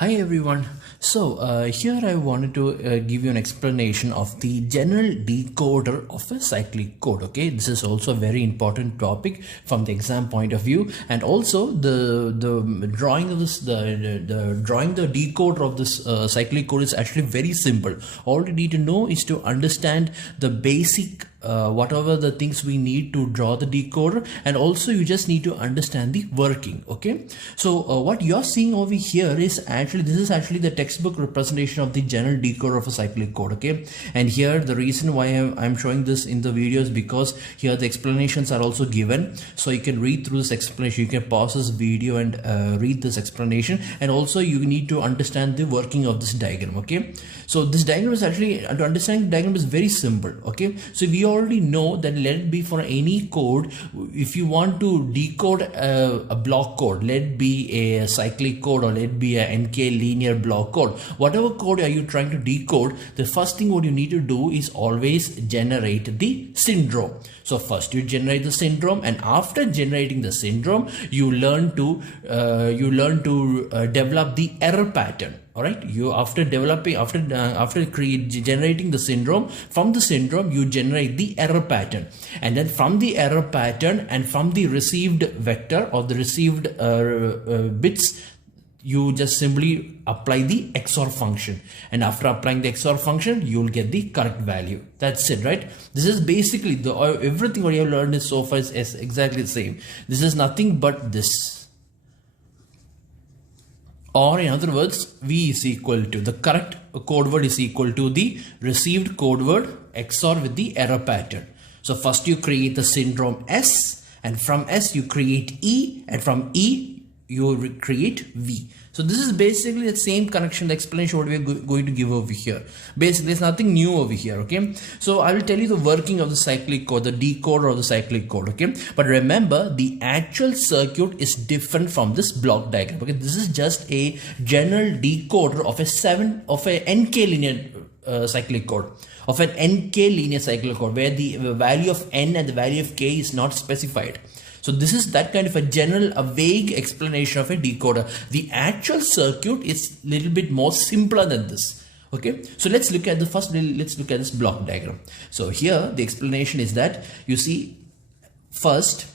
Hi everyone. Here I wanted to give you an explanation of the general decoder of a cyclic code. Okay, this is also a very important topic from the exam point of view, and also the drawing of this the drawing the decoder of this cyclic code is actually very simple. All you need to know is to understand the basic whatever the things we need to draw the decoder, and also you just need to understand the working. Okay, so what you're seeing over here is this is actually the textbook representation of the general decoder of a cyclic code. Okay, and here the reason why I'm showing this in the video is because here the explanations are also given, so you can read through this explanation. You can pause this video and read this explanation, and also you need to understand the working of this diagram. Okay, so this diagram is actually, to understand the diagram is very simple. Okay, so we already know that let it be for any code, if you want to decode a block code, let it be a cyclic code or let it be a NK linear block code, whatever code are you trying to decode, the first thing what you need to do is always generate the syndrome. So first you generate the syndrome, and after generating the syndrome you learn to develop the error pattern. All right, you generating the syndrome, from the syndrome you generate the error pattern, and then from the error pattern and from the received vector or the received bits, you just simply apply the XOR function, and after applying the XOR function you will get the correct value. That's it, right? This is basically everything what you have learned is so far is exactly the same. This is nothing but this. Or in other words, V is equal to the correct code word is equal to the received code word XOR with the error pattern. So first you create the syndrome S, and from S you create E, and from E you create V. So this is basically the same connection, the explanation what we are going to give over here. Basically there's nothing new over here. Okay, so I will tell you the working of the cyclic code, the decoder of the cyclic code. Okay, but remember the actual circuit is different from this block diagram. Okay, this is just a general decoder of a NK linear cyclic code, of an NK linear cyclic code, where the value of n and the value of k is not specified. So this is that kind of a general, a vague explanation of a decoder. The actual circuit is a little bit more simpler than this. Okay, so let's look at this block diagram. So here the explanation is that, you see, first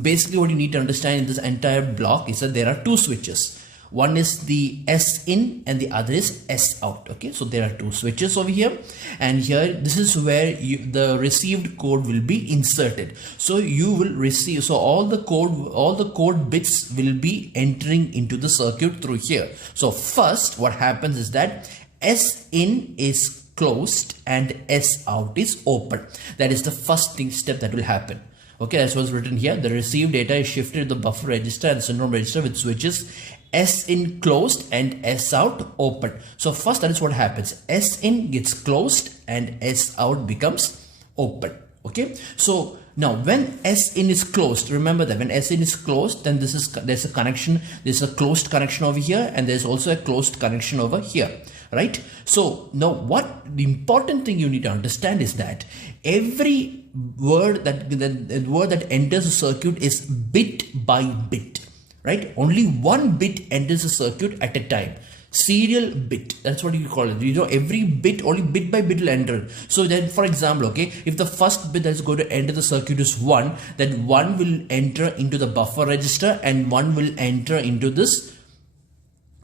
basically what you need to understand in this entire block is that there are two switches. One is the S in and the other is S out. Okay, so there are two switches over here, and here this is where the received code will be inserted. So you will receive, so all the code bits will be entering into the circuit through here. So first what happens is that S in is closed and S out is open. That is the first step that will happen. Okay, that's what's written here. The received data is shifted to the buffer register and syndrome register with switches S in closed and S out open. So first that is what happens. S in gets closed and S out becomes open. Okay, so now when S in is closed, remember that when S in is closed, then there's a connection, there's a closed connection over here, and there's also a closed connection over here, right? So now what the important thing you need to understand is that every word the word that enters a circuit is bit by bit, right? Only one bit enters a circuit at a time. Serial bit, that's what you call it. You know, every bit, only bit by bit will enter. So then, for example, okay, if the first bit that's going to enter the circuit is 1, then 1 will enter into the buffer register and 1 will enter into this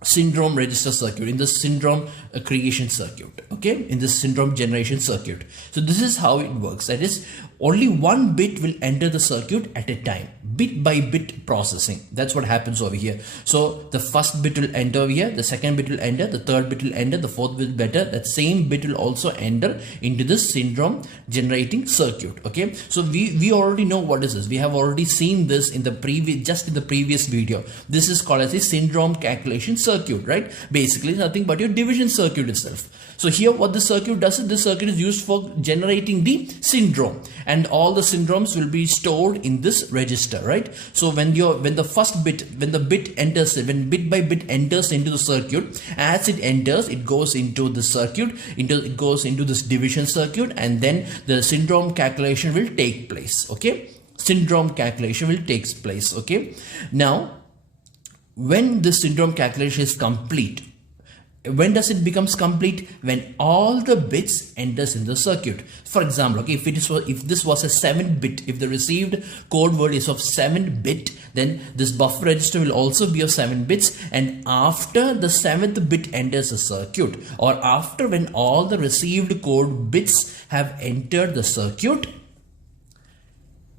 syndrome register circuit, in the syndrome creation circuit. Okay, in this syndrome generation circuit. So this is how it works. That is, only one bit will enter the circuit at a time, bit by bit processing. That's what happens over here. So the first bit will enter over here, the second bit will enter, the third bit will enter, the fourth bit will enter, that same bit will also enter into this syndrome generating circuit. Okay, so we already know what is this. We have already seen this in the previous video. This is called as a syndrome calculation circuit, right? Basically nothing but your division circuit itself. So here what the circuit does is, this circuit is used for generating the syndrome, and all the syndromes will be stored in this register, right? So when the bit by bit enters into the circuit, as it enters, it goes into the circuit, it goes into this division circuit, and then the syndrome calculation will take place. Okay, syndrome calculation will take place. Okay, now when this syndrome calculation is complete, when does it becomes complete? When all the bits enters in the circuit. For example, okay, if this was a 7-bit, if the received code word is of 7-bit, then this buffer register will also be of 7 bits, and after the 7th bit enters the circuit, or after when all the received code bits have entered the circuit,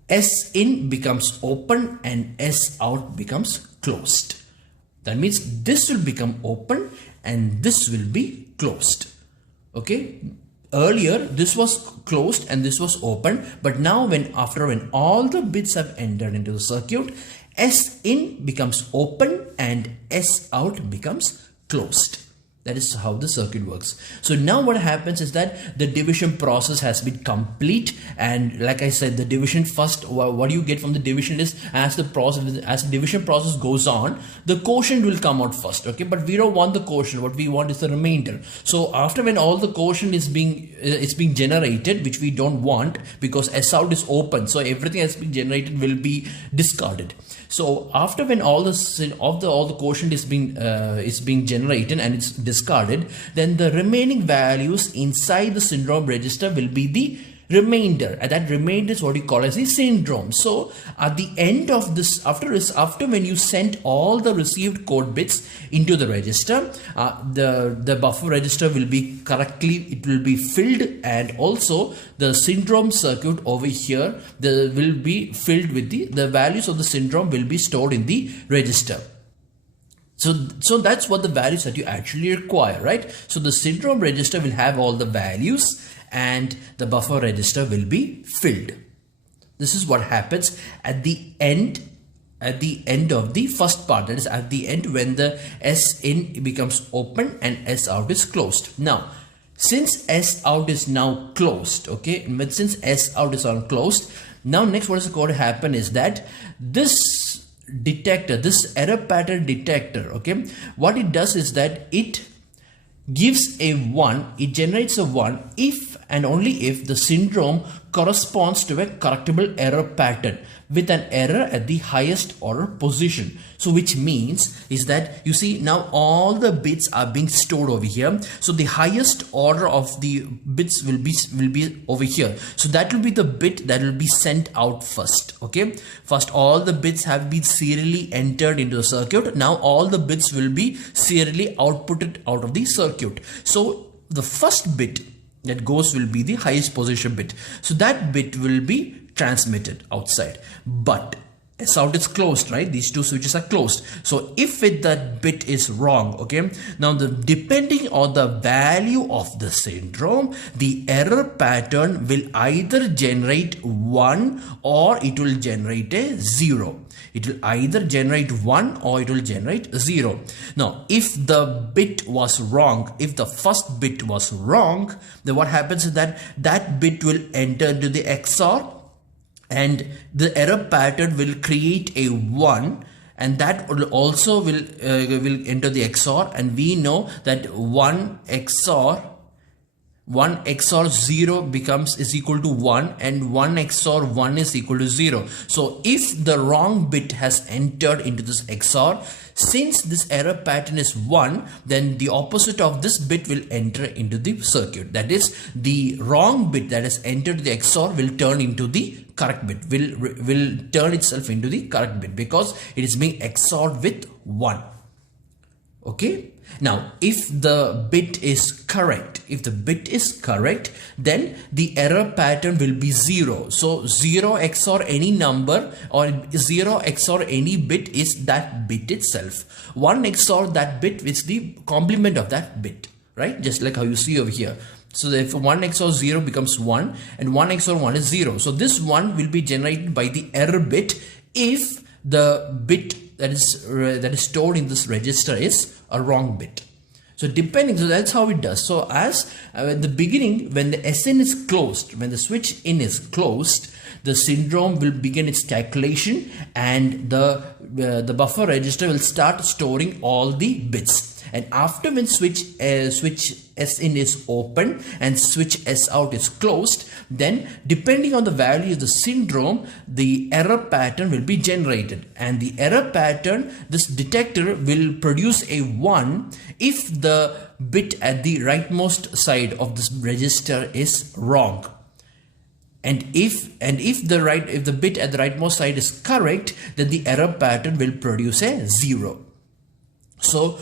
S in becomes open and S out becomes closed. That means this will become open and this will be closed. Okay, earlier this was closed and this was open, but now when all the bits have entered into the circuit, S in becomes open and S out becomes closed. That is how the circuit works. So now what happens is that the division process has been complete, and like I said, the division first, what you get from the division is as the division process goes on, the quotient will come out first. Okay, but we don't want the quotient. What we want is the remainder. So after when all the quotient is being generated, which we don't want because S out is open, so everything that's been generated will be discarded. So after when all the quotient is being generated and it's discarded, then the remaining values inside the syndrome register will be the remainder, and that remainder is what you call as the syndrome. So at the end of this, after when you sent all the received code bits into the register, the buffer register will be filled, and also the syndrome circuit over here will be filled with the values of the syndrome will be stored in the register. So that's what the values that you actually require, right? So the syndrome register will have all the values and the buffer register will be filled. This is what happens at the end of the first part, that is at the end when the S in becomes open and S out is closed. Now, since S out is now closed, okay, but since S out is closed, now next what is going to happen is that this detector, this error pattern detector, okay, what it does is that it gives a 1, it generates a 1 if and only if the syndrome corresponds to a correctable error pattern with an error at the highest order position. So which means is that you see now all the bits are being stored over here. So the highest order of the bits will be over here. So that will be the bit that will be sent out first. Okay, first all the bits have been serially entered into the circuit. Now all the bits will be serially outputted out of the circuit. So the first bit that goes will be the highest position bit. So that bit will be transmitted outside, but S out is closed, right? These two switches are closed. So if that bit is wrong, okay, now depending on the value of the syndrome, the error pattern will either generate 1 or it will generate a 0. It will either generate 1 or it will generate 0. Now, if the bit was wrong, if the first bit was wrong, then what happens is that bit will enter into the XOR, and the error pattern will create a 1, and that will also will enter the XOR, and we know that 1 XOR 0 is equal to 1, and 1 XOR 1 is equal to 0. So if the wrong bit has entered into this XOR, since this error pattern is 1, then the opposite of this bit will enter into the circuit. That is, the wrong bit that has entered the XOR will turn into the correct bit, will turn itself into the correct bit because it is being XORed with 1. Okay. Now, if the bit is correct, then the error pattern will be 0. So 0 XOR any number or 0 XOR any bit is that bit itself. 1 XOR that bit is the complement of that bit, right? Just like how you see over here. So if 1 XOR 0 becomes 1 and 1 XOR 1 is 0. So this 1 will be generated by the error bit if the bit that is stored in this register is a wrong bit. So that's how it does. So as at the beginning, when the SN is closed, when the switch in is closed, the syndrome will begin its calculation and the buffer register will start storing all the bits. and after when switch S in is open and switch S out is closed, then depending on the value of the syndrome, the error pattern will be generated, and the error pattern, this detector will produce a 1 if the bit at the rightmost side of this register is wrong. And if the bit at the rightmost side is correct, then the error pattern will produce a 0. So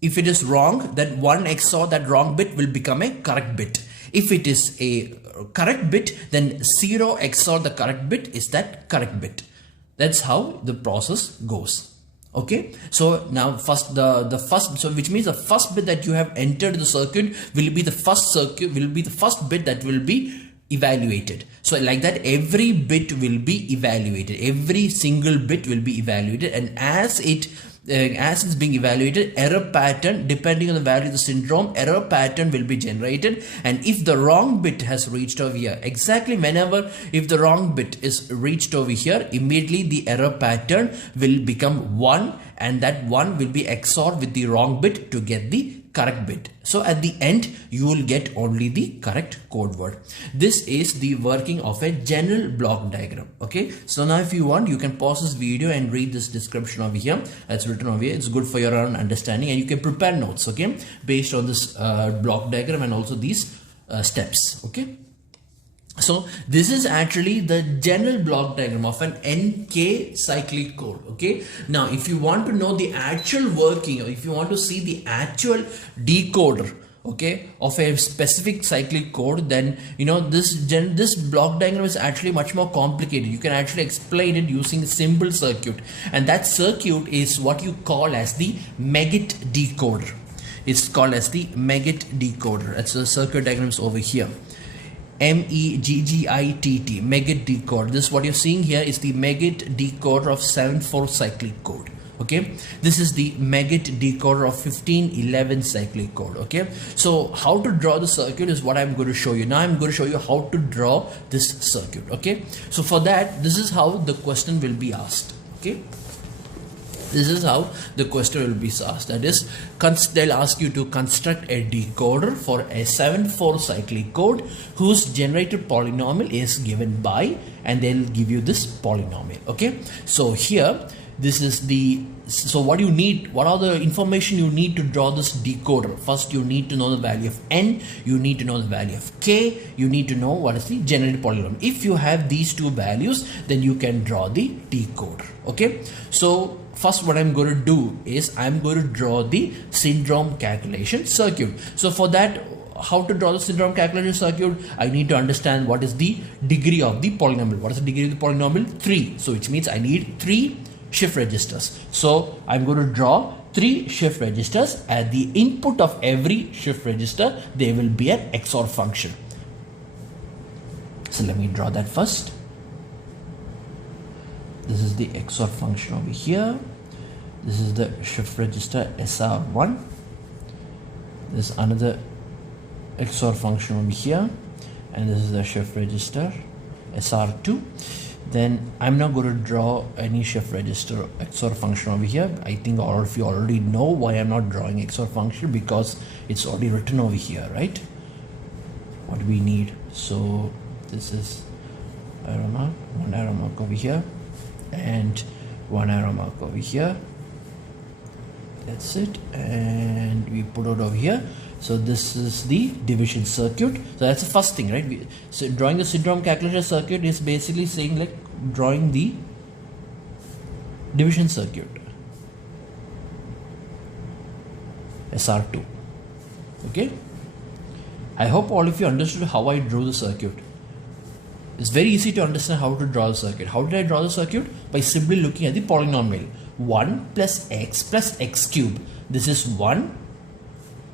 if it is wrong, then 1 XOR that wrong bit will become a correct bit. If it is a correct bit, then 0 XOR the correct bit is that correct bit. That's how the process goes. Okay, so now first which means the first bit that you have entered the circuit will be the first bit that will be evaluated. So like that, every bit will be evaluated, every single bit will be evaluated, and as it's being evaluated, error pattern, depending on the value of the syndrome, error pattern will be generated. And if the wrong bit has reached over here, exactly whenever if the wrong bit is reached over here, immediately the error pattern will become 1, and that 1 will be XOR with the wrong bit to get the correct bit. So at the end, you will get only the correct code word. This is the working of a general block diagram. Okay, so now if you want, you can pause this video and read this description over here. That's written over here. It's good for your own understanding, and you can prepare notes, okay, based on this block diagram and also these steps. Okay, so this is actually the general block diagram of an NK cyclic code. Okay, now if you want to know the actual working, or if you want to see the actual decoder, okay, of a specific cyclic code, then you know this block diagram is actually much more complicated. You can actually explain it using a simple circuit, and that circuit is what you call as the Meggitt decoder. It's called as the Meggitt decoder. That's the circuit diagrams over here. MEGGITT, Meggitt decoder. This what you're seeing here is the Meggitt decoder of 7/4 cyclic code. Okay, this is the Meggitt decoder of 1511 cyclic code. Okay, so how to draw the circuit is what I'm going to show you. Now I'm going to show you how to draw this circuit. Okay, so for that, this is how the question will be asked. Okay, this is how the question will be asked. That is, they'll ask you to construct a decoder for a 7/4 cyclic code whose generated polynomial is given by, and they'll give you this polynomial. Okay, so here this is the, so what you need, what are the information you need to draw this decoder? First, you need to know the value of n, you need to know the value of k, you need to know what is the generated polynomial. If you have these two values, then you can draw the decoder. Okay, so first what I'm going to do is I'm going to draw the syndrome calculation circuit. So for that, how to draw the syndrome calculation circuit, I need to understand what is the degree of the polynomial. What is the degree of the polynomial? 3. So which means I need 3 shift registers. So I'm going to draw 3 shift registers. At the input of every shift register, there will be an XOR function. So let me draw that first. This is the XOR function over here. This is the shift register SR1. There's another XOR function over here, and this is the shift register SR2. Then I'm not going to draw any shift register XOR function over here. I think all of you already know why I'm not drawing XOR function, because it's already written over here, right? What we need. So this is arrow mark, 1 arrow mark over here, and 1 arrow mark over here. That's it, and we put it over here. So this is the division circuit. So that's the first thing, right? So drawing the syndrome calculation circuit is basically saying like drawing the division circuit, SR2. Okay, I hope all of you understood how I drew the circuit. It's very easy to understand how to draw the circuit. How did I draw the circuit? By simply looking at the polynomial 1 plus x cube. This is 1,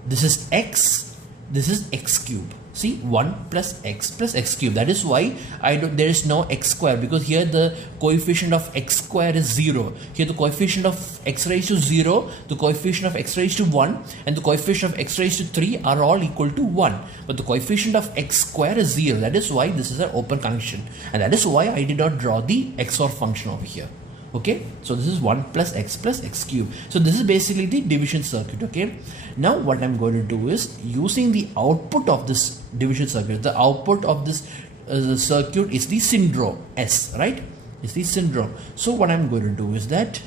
this is x, this is x cube. See, 1 plus x cube. That is why there is no x square, because here the coefficient of x square is 0. Here the coefficient of x raised to 0, the coefficient of x raised to 1, and the coefficient of x raised to 3 are all equal to 1. But the coefficient of x square is 0. That is why this is an open connection. And that is why I did not draw the XOR function over here. Okay, so this is 1 plus x cube. So this is basically the division circuit. Okay, now what I'm going to do is, using the output of this division circuit, the output of this circuit is the syndrome S, right? It's the syndrome. So what I'm going to do is that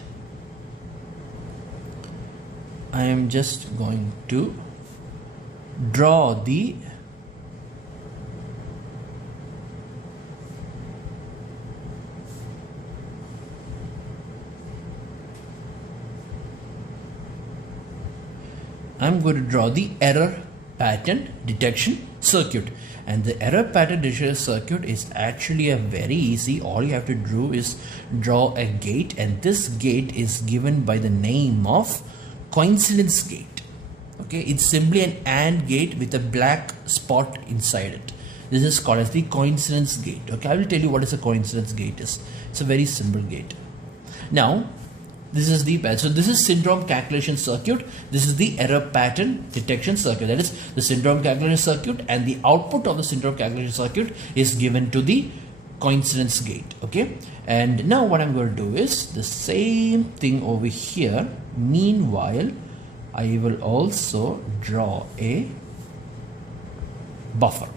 I am just going to draw the error pattern detection circuit. And the error pattern detection circuit is actually a very easy. All you have to do is draw a gate, and this gate is given by the name of coincidence gate. Okay, it's simply an AND gate with a black spot inside it. This is called as the coincidence gate. Okay, I will tell you what is a coincidence gate is. It's a very simple gate. Now, this is the pattern. So this is syndrome calculation circuit. This is the error pattern detection circuit. That is the syndrome calculation circuit, and the output of the syndrome calculation circuit is given to the coincidence gate. Okay, and now what I'm going to do is the same thing over here. Meanwhile, I will also draw a buffer.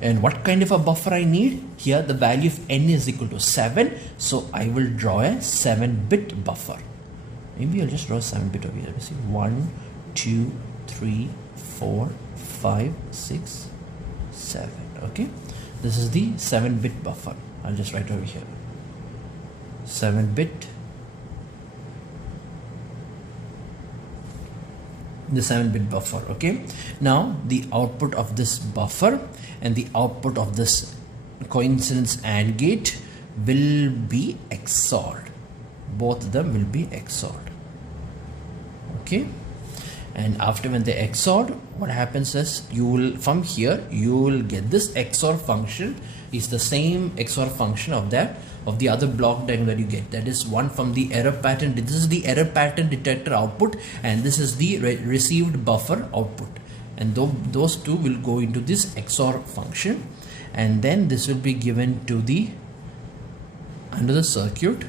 And what kind of a buffer I need? Here the value of n is equal to 7. So I will draw a 7-bit buffer. Maybe I'll just draw a 7-bit over here. Let's see. 1, 2, 3, 4, 5, 6, 7. Okay. This is the 7-bit buffer. I'll just write over here. 7-bit. The 7-bit buffer. Okay, now the output of this buffer and the output of this coincidence AND gate will be XORed. Both of them will be XORed. Okay, and after when they XORed, what happens is, you will, from here you will get this XOR function is the same XOR function of the other block diagram that you get. That is one from the error pattern. This is the error pattern detector output, and this is the received buffer output, and those two will go into this XOR function, and then this will be given to the another circuit.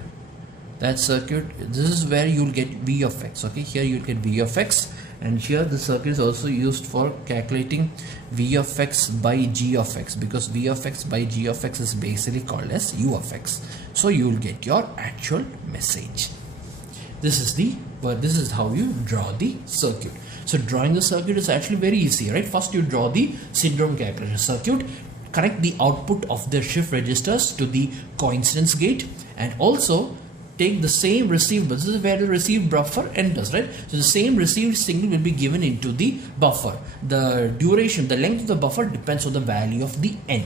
That circuit, this is where you will get V of x. Okay, here you will get V of x, and here the circuit is also used for calculating V of x by G of x, because V of x by G of x is basically called as U of x. So you will get your actual message. This is how you draw the circuit. So drawing the circuit is actually very easy, right? First you draw the syndrome calculation circuit, connect the output of the shift registers to the coincidence gate, and also take the same received, this is where the received buffer enters, right? So the same received signal will be given into the buffer. The duration, the length of the buffer depends on the value of the n,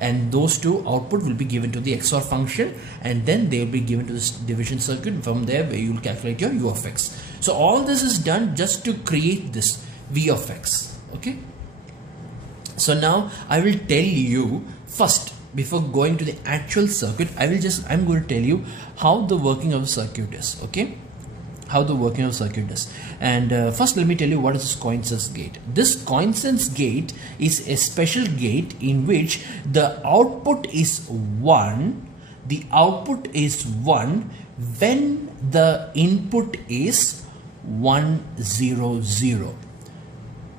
and those two output will be given to the XOR function, and then they will be given to this division circuit. From there where you will calculate your U of x. So all this is done just to create this V of x. Okay, so now I will tell you first, before going to the actual circuit, I'm going to tell you how the working of the circuit is. Okay, how the working of the circuit is. And first let me tell you what is this coincidence gate. This coincidence gate is a special gate in which the output is 1. The output is 1 when the input is 1 0 0.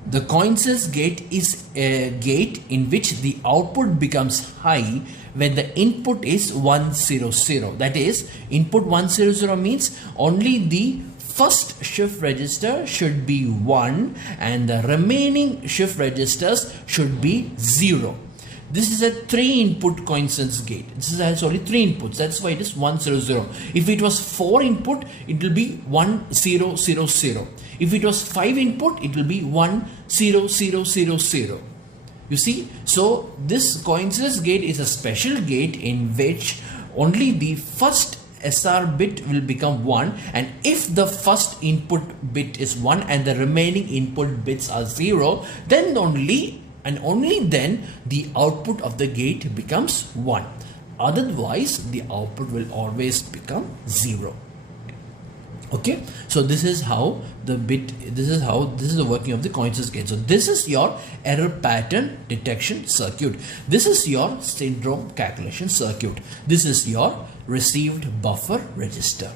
The coincidence gate is a gate in which the output becomes high when the input is 1 0 0. That is, input 1 0 0 means only the first shift register should be 1 and the remaining shift registers should be 0. This is a 3-input coincidence gate. This has only 3 inputs. That's why it is 1 0 0. If it was 4 input, it will be 1 0 0 0. If it was 5 input, it will be 1 0 0 0 0. You see, so this coincidence gate is a special gate in which only the first SR bit will become 1, and if the first input bit is 1 and the remaining input bits are 0, then only then the output of the gate becomes 1. Otherwise, the output will always become 0. Okay, so this is how the this is the working of the coincidences gate. So this is your error pattern detection circuit. This is your syndrome calculation circuit. This is your received buffer register.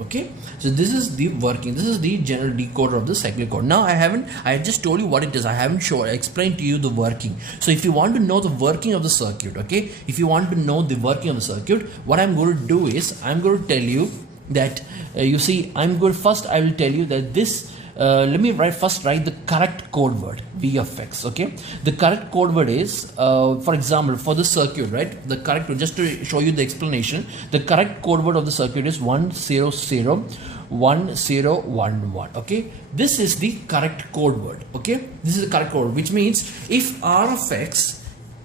Okay, so this is the working, this is the general decoder of the cyclic code. Now I just told you what it is. I haven't explained to you the working. So if you want to know the working of the circuit, okay, if you want to know the working of the circuit, what I'm going to do is I'm going to tell you that you see, I will tell you that this let me first write the correct code word V of X. Okay, the correct code word is for example, for the circuit, right, the correct, just to show you the explanation, the correct code word of the circuit is 1001011. Okay, this is the correct code word. Okay, this is the correct code word, which means if R of X,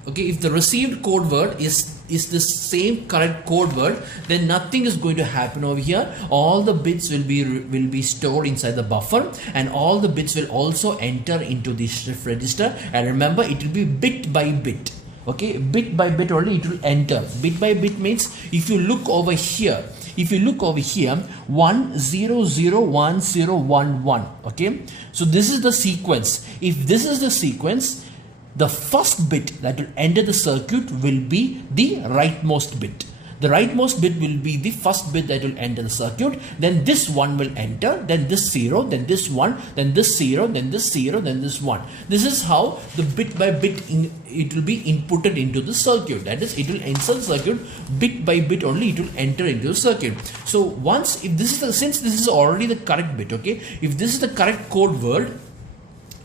okay, if the received code word is the same correct code word, then nothing is going to happen over here. All the bits will be stored inside the buffer, and all the bits will also enter into the shift register. And remember, it will be bit by bit. Okay, bit by bit only it will enter. Bit by bit means if you look over here, 1001011. Okay, so this is the sequence. If this is the sequence, the first bit that will enter the circuit will be the rightmost bit. The rightmost bit will be the first bit that will enter the circuit. Then this 1 will enter, then this 0, then this 1, then this 0, then this 0, then this 1. This is how the bit by bit it will be inputted into the circuit. That is, it will enter the circuit bit by bit only. It will enter into the circuit. So once, if this is since this is already the correct bit, okay, if this is the correct code word,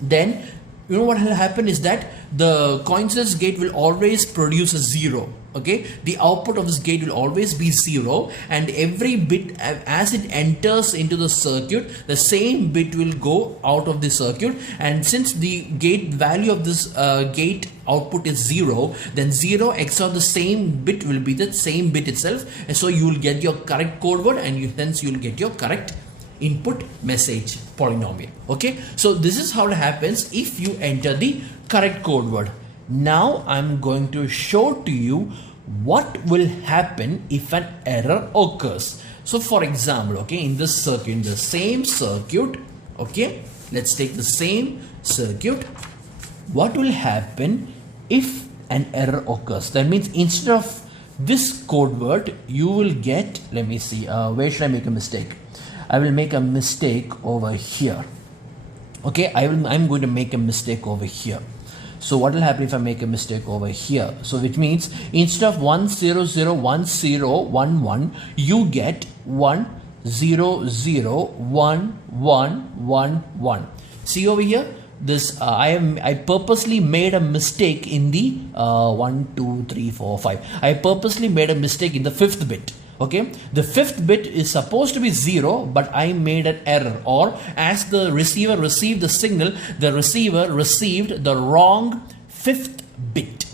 then you know what will happen is that the coincidence gate will always produce a 0. Okay, the output of this gate will always be 0, and every bit as it enters into the circuit, the same bit will go out of the circuit. And since the gate value of this gate output is 0, then 0 XOR the same bit will be the same bit itself, and so you will get your correct code word, and hence you will get your correct input message polynomial. Okay, so this is how it happens if you enter the correct code word. Now I'm going to show to you what will happen if an error occurs. So for example, okay, in this circuit, in the same circuit, okay, let's take the same circuit. What will happen if an error occurs? That means instead of this code word, you will get, let me see, where should I make a mistake? I will make a mistake over here. Okay, I'm going to make a mistake over here. So what will happen if I make a mistake over here? So which means instead of 1001011, you get 1001111. See over here, this I purposely made a mistake in the 1 2 3 4 5. I purposely made a mistake in the 5th bit. Okay, the 5th bit is supposed to be 0, but I made an error, or as the receiver received the signal, the receiver received the wrong 5th bit.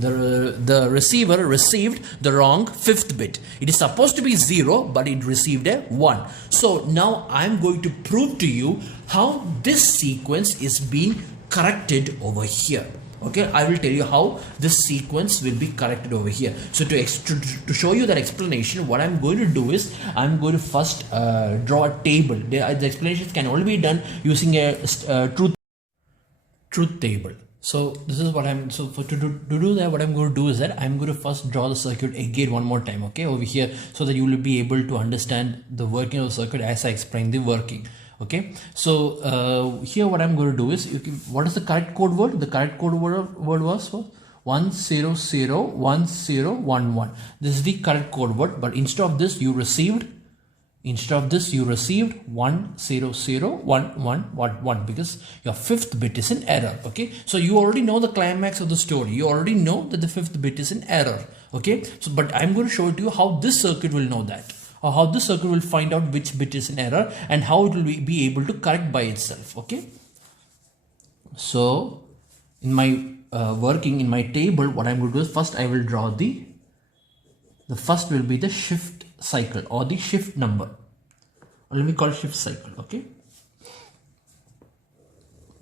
The receiver received the wrong 5th bit. It is supposed to be 0, but it received a 1. So now I'm going to prove to you how this sequence is being corrected over here. Okay, I will tell you how this sequence will be corrected over here. So to show you that explanation, what I'm going to do is I'm going to first draw a table. The explanations can only be done using a truth table. So this is what I'm, so to do that, what I'm going to do is that I'm going to first draw the circuit again one more time, okay, over here, so that you will be able to understand the working of the circuit as I explain the working. Okay, so here what I'm going to do is, what is the correct code word? The correct code word was 1001011. This is the correct code word, but instead of this you received 1001111 because your 5th bit is in error. Okay, so you already know the climax of the story. You already know that the 5th bit is in error. Okay, so but I'm going to show it to you how this circuit will know that, or how this circuit will find out which bit is in error and how it will be able to correct by itself. Okay, so in my working in my table, what I'm going to do is first I will draw the first will be the shift cycle or the shift number, or let me call it shift cycle. Okay,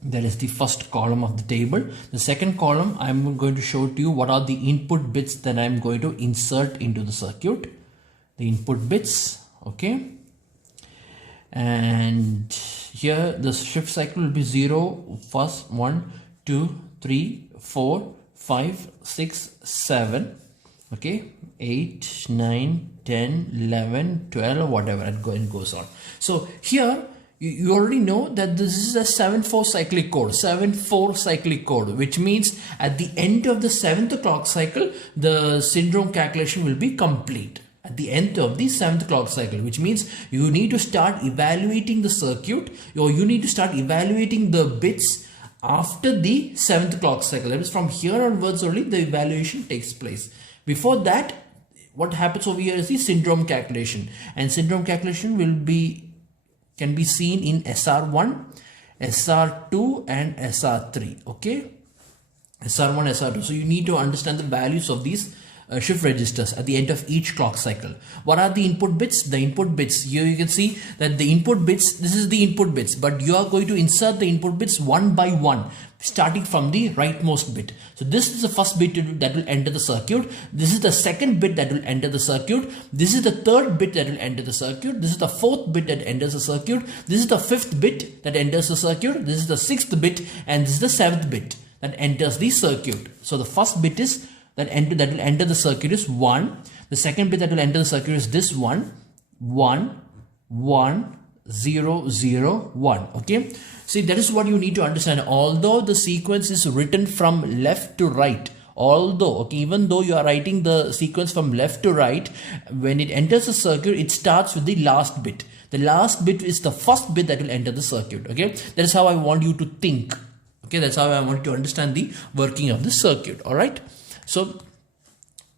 that is the first column of the table. The second column, I'm going to show to you what are the input bits that I'm going to insert into the circuit. The input bits. Okay, and here the shift cycle will be 0 first 1 2 3 4 5 6 7, okay, 8 9 10 11 12, whatever, it goes on. So here you already know that this is a 7/4 cyclic code, 7/4 cyclic code, which means at the end of the 7th clock cycle the syndrome calculation will be complete. At the end of the 7th clock cycle, which means you need to start evaluating the circuit, or you need to start evaluating the bits after the 7th clock cycle. That is, from here onwards only the evaluation takes place. Before that, what happens over here is the syndrome calculation, and syndrome calculation can be seen in SR1, SR2 and SR3. Okay, SR1, SR2. So you need to understand the values of these shift registers at the end of each clock cycle. What are the input bits? The input bits, here you can see that the input bits, this is the input bits, but you are going to insert the input bits one by one, starting from the rightmost bit. So this is the first bit that will enter the circuit. This is the second bit that will enter the circuit. This is the third bit that will enter the circuit. This is the fourth bit that enters the circuit. This is the fifth bit that enters the circuit. This is the sixth bit, and this is the seventh bit that enters the circuit. So the first bit is that will enter the circuit is 1. The second bit that will enter the circuit is this one, 1 1 0 0 1. Okay, see, that is what you need to understand. Although the sequence is written from left to right, even though you are writing the sequence from left to right, when it enters the circuit, it starts with the last bit. The last bit is the first bit that will enter the circuit. Okay, that is how I want you to think. Okay, that's how I want you to understand the working of the circuit. All right. So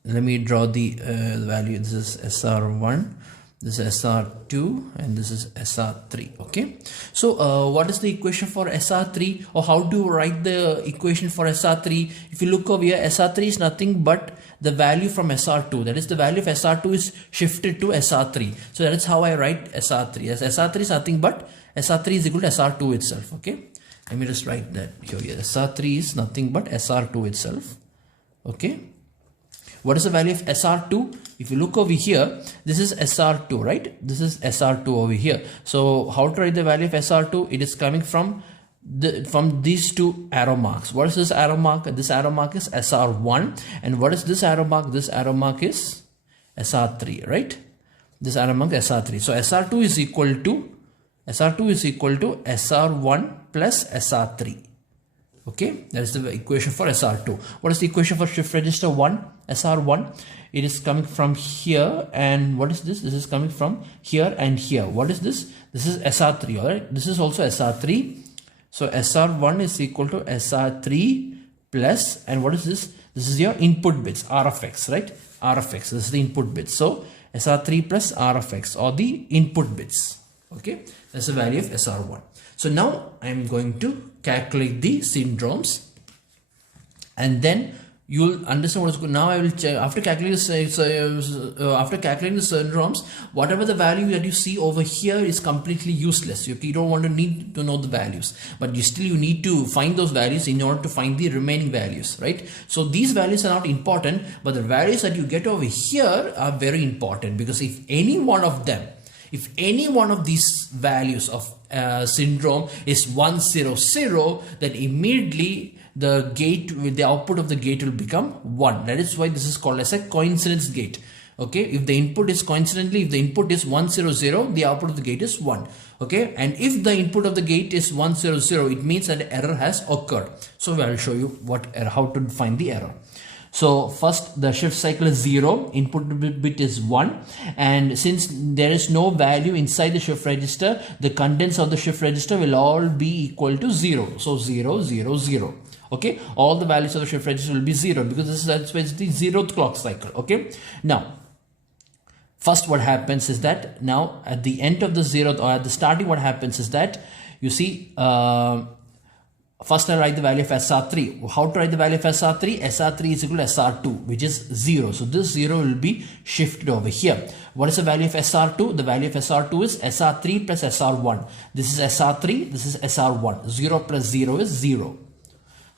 let me draw the value. This is SR1, this is SR2, and this is SR3. Okay, so what is the equation for SR3, or how do you write the equation for SR3? If you look over here, SR3 is nothing but the value from SR2. That is, the value of SR2 is shifted to SR3. So that is how I write SR3. Yes, SR3 is nothing but SR3 is equal to SR2 itself. Okay, let me just write that here. SR3 is nothing but SR2 itself. Okay, what is the value of SR2? If you look over here, this is SR2, right? This is SR2 over here. So how to write the value of SR2? It is coming from these two arrow marks. What is this arrow mark? This arrow mark is SR1, and what is this arrow mark? This arrow mark is SR3, right? This arrow mark is SR3. So SR2 is equal to SR1 plus SR3. Okay, that is the equation for SR2. What is the equation for shift register 1, SR1? It is coming from here, and what is this? This is coming from here and here. What is this? This is SR3, all right? This is also SR3. So SR1 is equal to SR3 plus, and what is this? This is your input bits, R of X, right? R of X, this is the input bits. So SR3 plus R of X, or the input bits. Okay, that's the value of SR1. So now I'm going to calculate the syndromes, and then you'll understand what is good. Now I will check after calculating the syndromes. Whatever the value that you see over here is completely useless. You don't need to know the values, but you need to find those values in order to find the remaining values, right? So these values are not important, but the values that you get over here are very important, because if any one of these values of syndrome is 100, then immediately the output of the gate will become 1. That is why this is called as a coincidence gate. Okay, if the input is 100, the output of the gate is 1. Okay, and if the input of the gate is 100, it means that error has occurred. So I will show you how to find the error. So first, the shift cycle is 0, input bit is 1, and since there is no value inside the shift register, the contents of the shift register will all be equal to 0. So 0 0 0. Okay, all the values of the shift register will be 0, because that's why it's the 0th clock cycle. Okay, now first what happens is that now at the end of the 0th, or at the starting, what happens is that you see first I write the value of SR3. How to write the value of SR3? SR3 is equal to SR2, which is 0. So this 0 will be shifted over here. What is the value of SR2? The value of SR2 is SR3 plus SR1. This is SR3, this is SR1. 0 plus 0 is 0.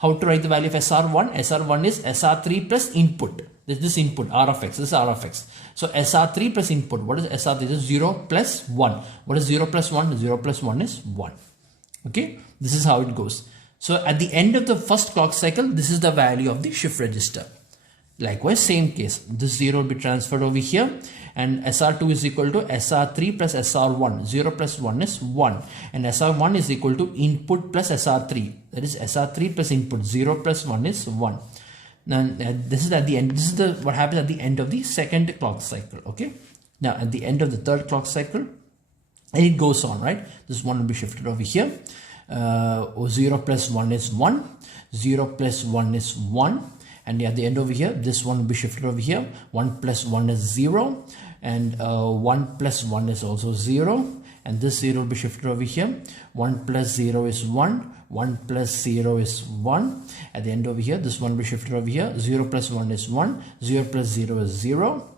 How to write the value of SR1? SR1 is SR3 plus input. This input, R of X. This is R of X. So SR3 plus input. What is SR3? This is 0 plus 1. What is 0 plus 1? 0 plus 1 is 1. Okay. This is how it goes. So at the end of the first clock cycle, this is the value of the shift register. Likewise, same case. This 0 will be transferred over here. And SR2 is equal to SR3 plus SR1. 0 plus 1 is 1. And SR1 is equal to input plus SR3. That is SR3 plus input. 0 plus 1 is 1. Now this is at the end. This is what happens at the end of the second clock cycle. Okay. Now at the end of the third clock cycle, and it goes on, right? This one will be shifted over here. 0 plus 1 is 1. 0 plus 1 is 1. And at the end over here, this one will be shifted over here. 1 plus 1 is 0. And 1 plus 1 is also 0. And this 0 will be shifted over here. 1 plus 0 is 1. 1 plus 0 is 1. At the end over here, this one will be shifted over here. 0 plus 1 is 1. 0 plus 0 is 0.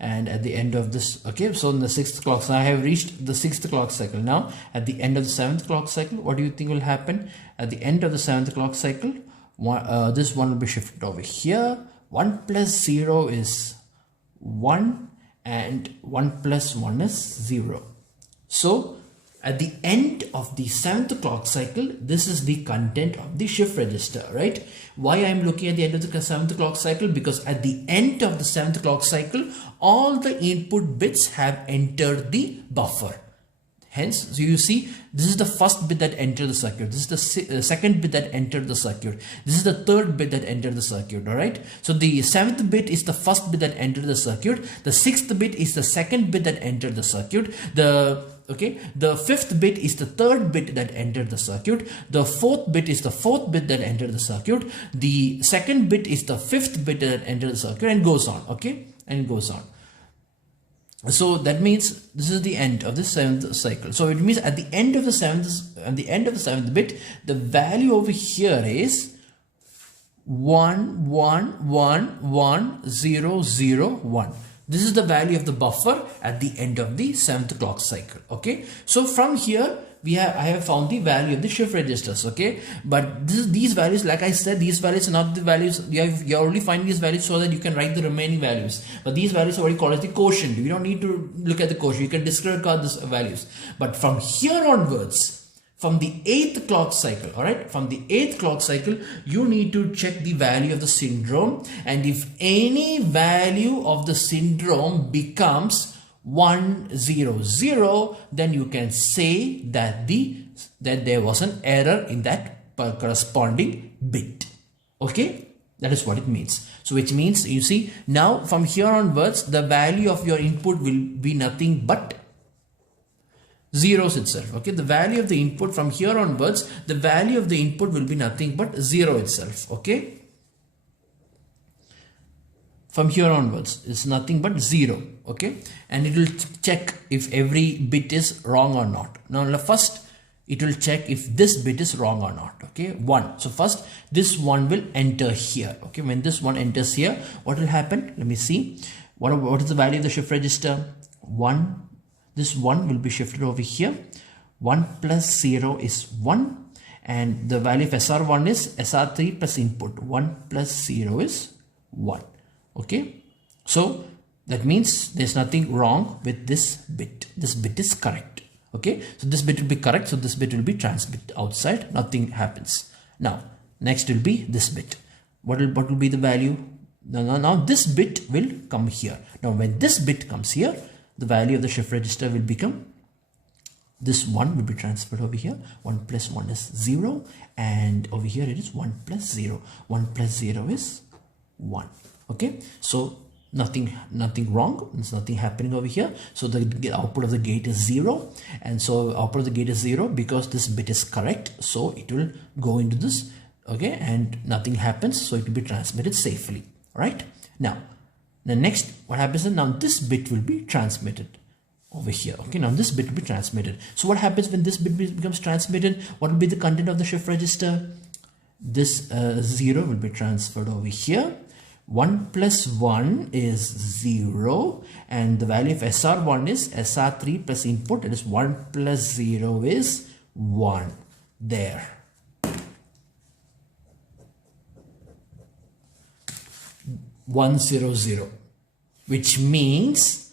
And at the end of this, okay, so in the sixth clock cycle, I have reached the sixth clock cycle. Now, at the end of the seventh clock cycle, what do you think will happen? At the end of the seventh clock cycle, this one will be shifted over here. 1 plus 0 is 1 and 1 plus 1 is 0. So at the end of the seventh clock cycle, this is the content of the shift register, right? Why I am looking at the end of the seventh clock cycle? Because at the end of the seventh clock cycle, all the input bits have entered the buffer. Hence, so you see, this is the first bit that entered the circuit. This is the second bit that entered the circuit. This is the third bit that entered the circuit. All right. So the seventh bit is the first bit that entered the circuit. The sixth bit is the second bit that entered the circuit. The fifth bit is the third bit that entered the circuit. The fourth bit is the fourth bit that entered the circuit. The second bit is the fifth bit that entered the circuit, and goes on. Okay, and it goes on. So that means this is the end of the seventh cycle. So it means at the end of the seventh bit, the value over here is 1 1 1 1 0 0 1. This is the value of the buffer at the end of the seventh clock cycle. Okay. So from here, I have found the value of the shift registers. Okay, but these values, like I said, these values are not the values. You only find these values so that you can write the remaining values. But these values are what you call as the quotient. You don't need to look at the quotient. You can disregard these values. But from here onwards, from the 8th clock cycle, all right, from the 8th clock cycle, you need to check the value of the syndrome. And if any value of the syndrome becomes 1 0 0, then you can say that there was an error in that corresponding bit. Okay, that is what it means. So which means, you see, now from here onwards, the value of your input will be nothing but zeros itself. Okay, the value of the input from here onwards, the value of the input will be nothing but 0 itself. Okay, from here onwards, it's nothing but 0. Okay, and it will check if every bit is wrong or not. Now first it will check if this bit is wrong or not. Okay, 1. So first this one will enter here. Okay, when this one enters here, what will happen? Let me see. What is the value of the shift register? 1. This 1 will be shifted over here. 1 plus 0 is 1. And the value of SR1 is SR3 plus input. 1 plus 0 is 1. Okay, so that means there's nothing wrong with this bit. This bit is correct. Okay, so this bit will be correct. So this bit will be transmitted outside. Nothing happens. Now, next will be this bit. What will be the value? Now this bit will come here. Now, when this bit comes here, the value of the shift register will become, this 1 will be transferred over here. 1 plus 1 is 0. And over here it is 1 plus 0. 1 plus 0 is 1. Okay, so nothing wrong. There's nothing happening over here. So the output of the gate is 0. And so output of the gate is 0 because this bit is correct. So it will go into this. Okay, and nothing happens. So it will be transmitted safely. All right. Now, the next, what happens is now this bit will be transmitted over here. Okay, now this bit will be transmitted. So what happens when this bit becomes transmitted? What will be the content of the shift register? This 0 will be transferred over here. 1 plus 1 is 0, and the value of SR1 is SR3 plus input. It is 1 plus 0 is 1 there. 100, which means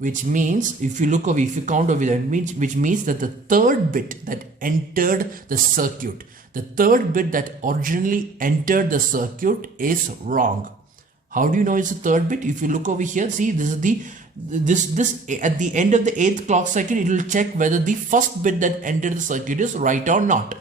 if you look over, if you count over there, which means that the third bit that entered the circuit, the third bit that originally entered the circuit is wrong. How do you know it's the third bit? If you look over here, see, this is the this at the end of the 8th clock cycle, it will check whether the first bit that entered the circuit is right or not.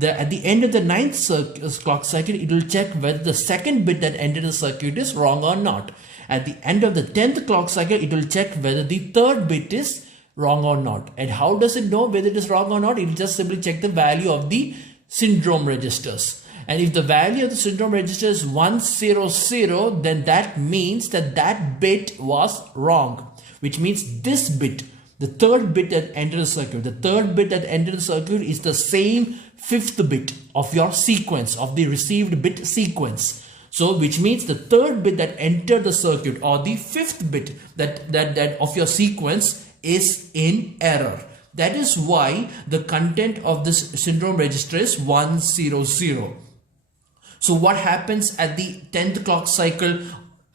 At the end of the 9th clock cycle, it will check whether the second bit that entered the circuit is wrong or not. At the end of the 10th clock cycle, it will check whether the third bit is wrong or not. And how does it know whether it is wrong or not? It will just simply check the value of the syndrome registers. And if the value of the syndrome register is 100, then that means that that bit was wrong, which means this bit, the third bit that entered the circuit, the third bit that entered the circuit is the same 5th bit of your sequence, of the received bit sequence. So which means the third bit that entered the circuit, or the 5th bit that of your sequence, is in error. That is why the content of this syndrome register is 100. So what happens at the 10th clock cycle?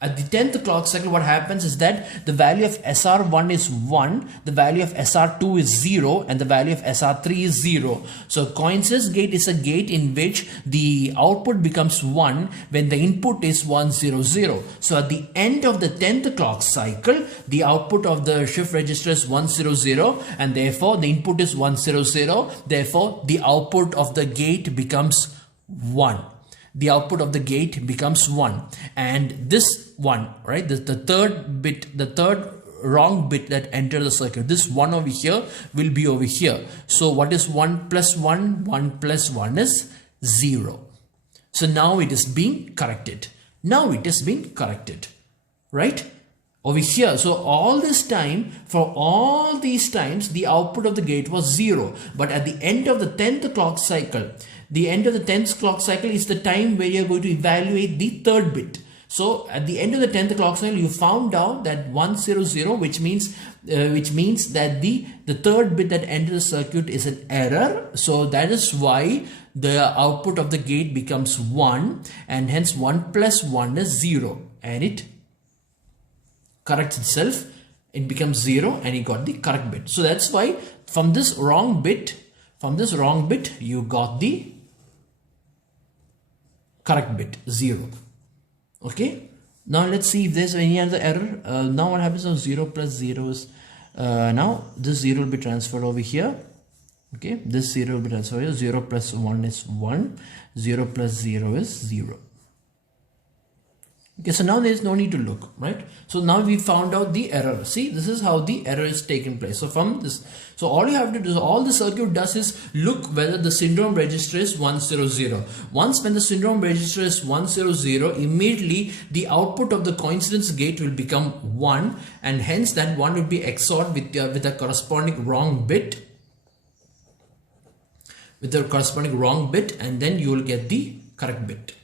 At the 10th clock cycle, what happens is that the value of SR1 is 1, the value of SR2 is 0, and the value of SR3 is 0. So coincidence gate is a gate in which the output becomes 1 when the input is 100. So at the end of the 10th clock cycle, the output of the shift register is 100, and therefore the input is 100. Therefore, the output of the gate becomes 1. The output of the gate becomes 1, and this 1, right, the third bit, the third wrong bit that entered the circuit, this 1 over here will be over here. So what is 1 plus 1? 1 plus 1 is 0. So now it is being corrected. Now it is being corrected, right, over here. So all this time, for all these times, the output of the gate was 0. But at the end of the 10th clock cycle, the end of the 10th clock cycle is the time where you're going to evaluate the third bit. So at the end of the 10th clock cycle, you found out that 100, which means that the third bit that entered the circuit is an error. So that is why the output of the gate becomes 1, and hence 1 plus 1 is 0, and it corrects itself. It becomes 0, and you got the correct bit. So that's why from this wrong bit, you got the correct bit, 0. Okay, now let's see if there's any other error. Now what happens now? 0 plus 0 is now this 0 will be transferred over here. Okay, this 0 will be transferred here. 0 plus 1 is 1, 0 plus 0 is 0. Okay, so now there is no need to look, right? So now we found out the error. See, this is how the error is taking place. So from this, so all you have to do is, all the circuit does is look whether the syndrome register is 100. Once when the syndrome register is 100, immediately the output of the coincidence gate will become 1, and hence that 1 will be XORed with a corresponding wrong bit. With the corresponding wrong bit, and then you will get the correct bit.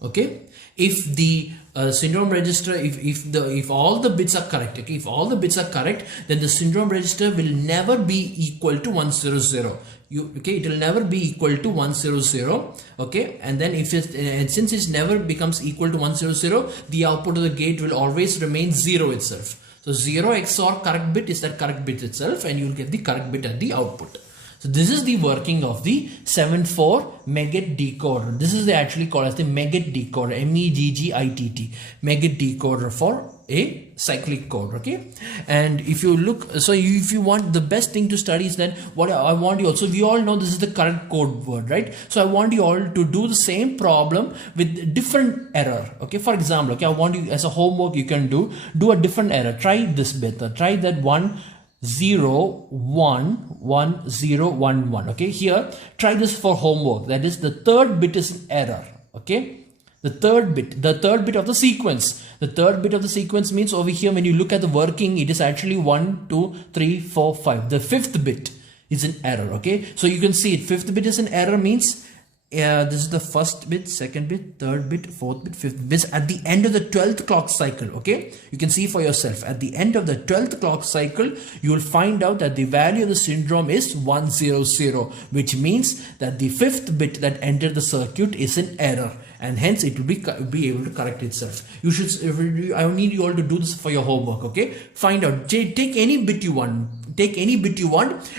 Okay, if the syndrome register, if all the bits are correct, okay, if all the bits are correct, then the syndrome register will never be equal to 100. It will never be equal to 100. Okay, and then if it and since it never becomes equal to 100, the output of the gate will always remain 0 itself. So 0 XOR correct bit is that correct bit itself, and you will get the correct bit at the output. So this is the working of the 7-4 Meggitt decoder. This is actually called as the Meggitt decoder, M-E-G-G-I-T-T, Meggitt decoder for a cyclic code. Okay, and if you look, so if you want, the best thing to study is then what I want you also, we all know this is the correct code word, right? So I want you all to do the same problem with different error. Okay, for example, okay, I want you as a homework, you can do a different error. Try this method. Try that 1 0 1 1 0 1 1. Okay, here try this for homework. That is, the third bit is an error. Okay, the third bit of the sequence. The third bit of the sequence means over here when you look at the working, it is actually 1 2 3 4 5. The fifth bit is an error. Okay, so you can see it, fifth bit is an error means this is the first bit, second bit, third bit, fourth bit, fifth bit at the end of the 12th clock cycle. Okay, you can see for yourself at the end of the 12th clock cycle you will find out that the value of the syndrome is 100, which means that the fifth bit that entered the circuit is an error, and hence it will be able to correct itself. You should, I need you all to do this for your homework. Okay, find out, take any bit you want,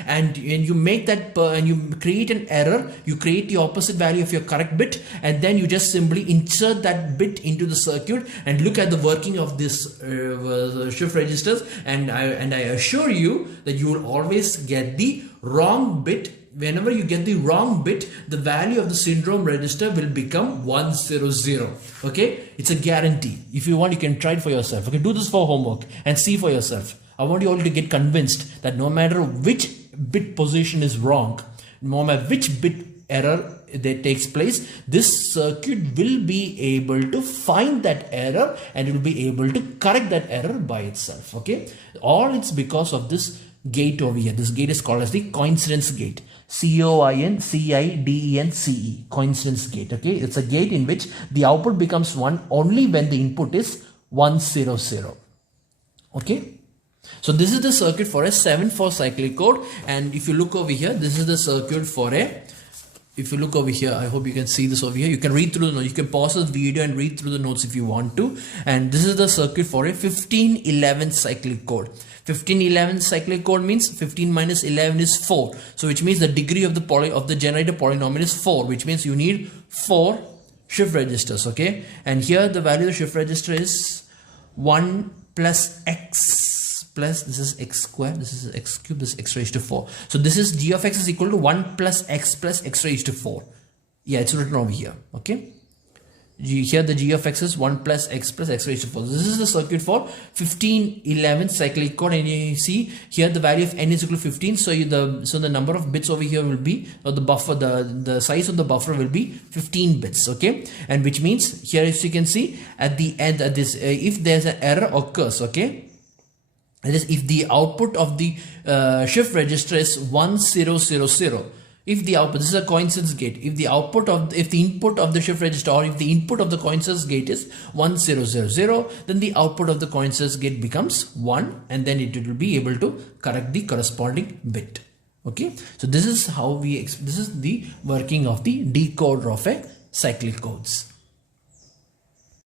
and you make that and you create an error, you create the opposite value of your correct bit, and then you just simply insert that bit into the circuit and look at the working of this shift registers, and I assure you that you will always get the wrong bit. Whenever you get the wrong bit, the value of the syndrome register will become 100. Okay, it's a guarantee. If you want, you can try it for yourself. Okay, do this for homework and see for yourself. I want you all to get convinced that no matter which bit position is wrong, no matter which bit error that takes place, this circuit will be able to find that error and it will be able to correct that error by itself. Okay, all it's because of this gate over here. This gate is called as the coincidence gate. COINCIDENCE, coincidence gate. Okay, it's a gate in which the output becomes 1 only when the input is 100. Okay, so this is the circuit for a 7/4 cyclic code, and if you look over here, this is the circuit for a, if you look over here, I hope you can see this over here. You can read through the notes. You can pause this video and read through the notes if you want to. And this is the circuit for a 1511 cyclic code. 1511 cyclic code means 15 minus 11 is 4. So which means the degree of the generator polynomial is 4, which means you need 4 shift registers. Okay, and here the value of the shift register is 1 plus x plus, this is x square, this is x cube, this is x raised to 4. So this is g of x is equal to 1 plus x raised to 4. Yeah, it's written over here. Okay, here the g of x is 1 plus x raised to 4. This is the circuit for 1511 cyclic code, and you see here the value of n is equal to 15. So the number of bits over here will be, or the buffer, the size of the buffer will be 15 bits. Okay, and which means here, as you can see at the end at this, if there's an error occurs, okay, that is, if the output of the shift register is 1000, if the output, this is a coincidence gate, if the input of the shift register, or if the input of the coincidence gate is 1000, then the output of the coincidence gate becomes 1, and then it will be able to correct the corresponding bit. Okay, so this is how this is the working of the decoder of a cyclic codes.